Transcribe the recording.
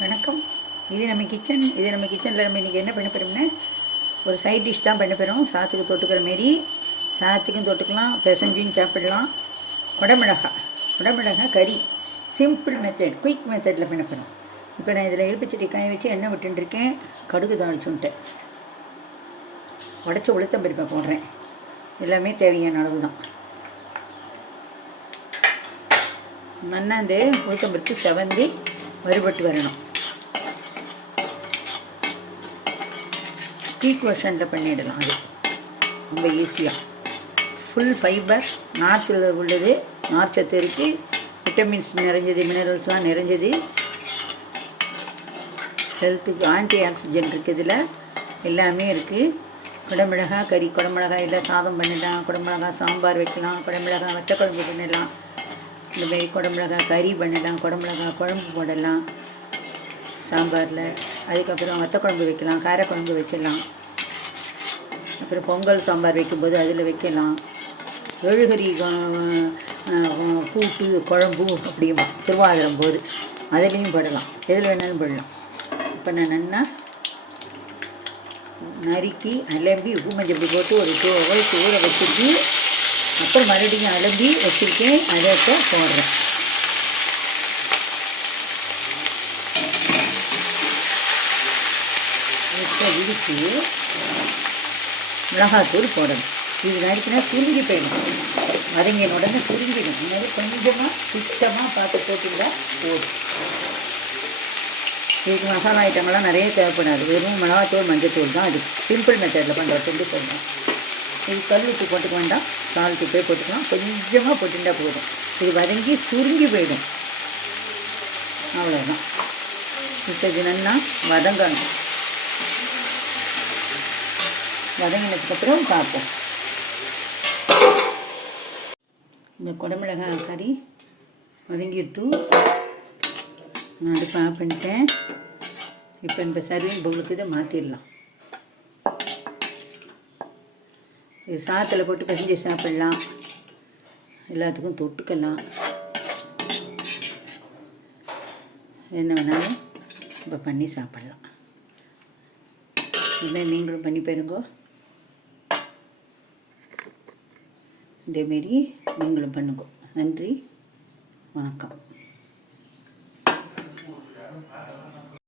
வணக்கம். இது நம்ம கிச்சன் இது நம்ம கிச்சனில் நம்ம இன்றைக்கி என்ன பண்ண போகிறோம்னா ஒரு சைட் டிஷ் தான் பண்ண போகிறோம் சாத்துக்கு தொட்டுக்கிற மாரி. சாத்துக்கும் தொட்டுக்கலாம் பெசஞ்சும் சாப்பிடலாம். குடமிளகா குடமிளகா கறி. சிம்பிள் மெத்தட் குயிக் மெத்தடில் பண்ண போகிறோம் இப்போ நான் இதில் எலுப்பிச்சட்டி காய வச்சு எண்ணெய் விட்டுருக்கேன் கடுகு தாளிச்சுன்ட்டு. உடச்சி உளுத்தம் பருப்பை போடுறேன். எல்லாமே தேவையான அளவு தான். நன்னாந்து உளுத்தம் பருப்பு செவந்து வறுபட்டு வரணும். குயிக் பண்ணிடலாம் அது. ரொம்ப ஈஸியாக ஃபுல் ஃபைபர் நார்த்தில் உள்ளது நார்ச்சத்து இருக்குது விட்டமின்ஸ் நிறைஞ்சது மினரல்ஸ்லாம் நிறைஞ்சது. ஹெல்த்துக்கு ஆன்டி ஆக்சிஜன் இருக்குது இதில். எல்லாமே இருக்குது குடமிளகா கறி குடமிளகாய் இல்லை சாதம் பண்ணிடலாம். குடமிளகா சாம்பார் வைக்கலாம். குடமிளகா குழம்பு பண்ணிடலாம். இந்த மாதிரி குடமிளகா கறி பண்ணலாம் குடமிளகா குழம்பு போடலாம். சாம்பாரில். அதுக்கப்புறம் வத்தக்குழம்பு வைக்கலாம். காரக்குழம்பு வைக்கலாம். அப்புறம் பொங்கல் சாம்பார் வைக்கும்போது அதில் வைக்கலாம். எழுகரி கூட்டு குழம்பு அப்படியுமா திருவாதிரம் போது அதுலேயும் போடலாம். எதில் வேணாலும் போடலாம். இப்போ நான் நல்லா நறுக்கி அலம்பி உப்பு மஞ்சள் போட்டு ஒரு டூ ஹவர்ஸ் ஊற வச்சுட்டு அப்புறம் மறுபடியும் அலம்பி வச்சுருக்கேன். அதை இப்போ போடுறேன். இப்போ இடித்து மிளகாத்தூள் போடணும். இது நறுக்கினா சுருங்கி போயிடும். வதங்கின உடனே சுருங்கிடும். அதனால கொஞ்சமாக சுத்தமாக பார்த்து போட்டிங்கன்னா போதும். இதுக்கு மசாலா ஐட்டங்கள்லாம் நிறைய தேவைப்படாது. வெறும் மிளகாத்தூள் மஞ்சத்தூள் தான் அது. சிம்பிள் மெத்தடில் பண்ணுற செஞ்சு போடணும். இது கல் உப்பு போட்டுக்க வேண்டாம். சால்ட் உப்பே போட்டுக்கலாம். கொஞ்சமாக போட்டுட்டா போதும். இது வதங்கி சுருங்கி போயிடும். அவ்வளோதான் இப்போ இது நல்லா வதங்கணும். வதங்கினதுக்கப்புறம் பார்ப்போம். இந்த குடமிளகாய் கறி வதங்கிட்டு நான் அடுப்பு ஆஃப் பண்ணிட்டேன். இப்போ இந்த சர்விங் பவுலுக்கு இதை மாற்றிடலாம் இது சாத்தில் போட்டு பசிஞ்சு சாப்பிடலாம். எல்லாத்துக்கும் தொட்டுக்கலாம். என்ன வேணாலும் இப்போ பண்ணி சாப்பிடலாம். இதுமாதிரி நீங்களும் பண்ணி பாருங்க. இதேமாரி நீங்களும் பண்ணுங்க. நன்றி. வணக்கம்.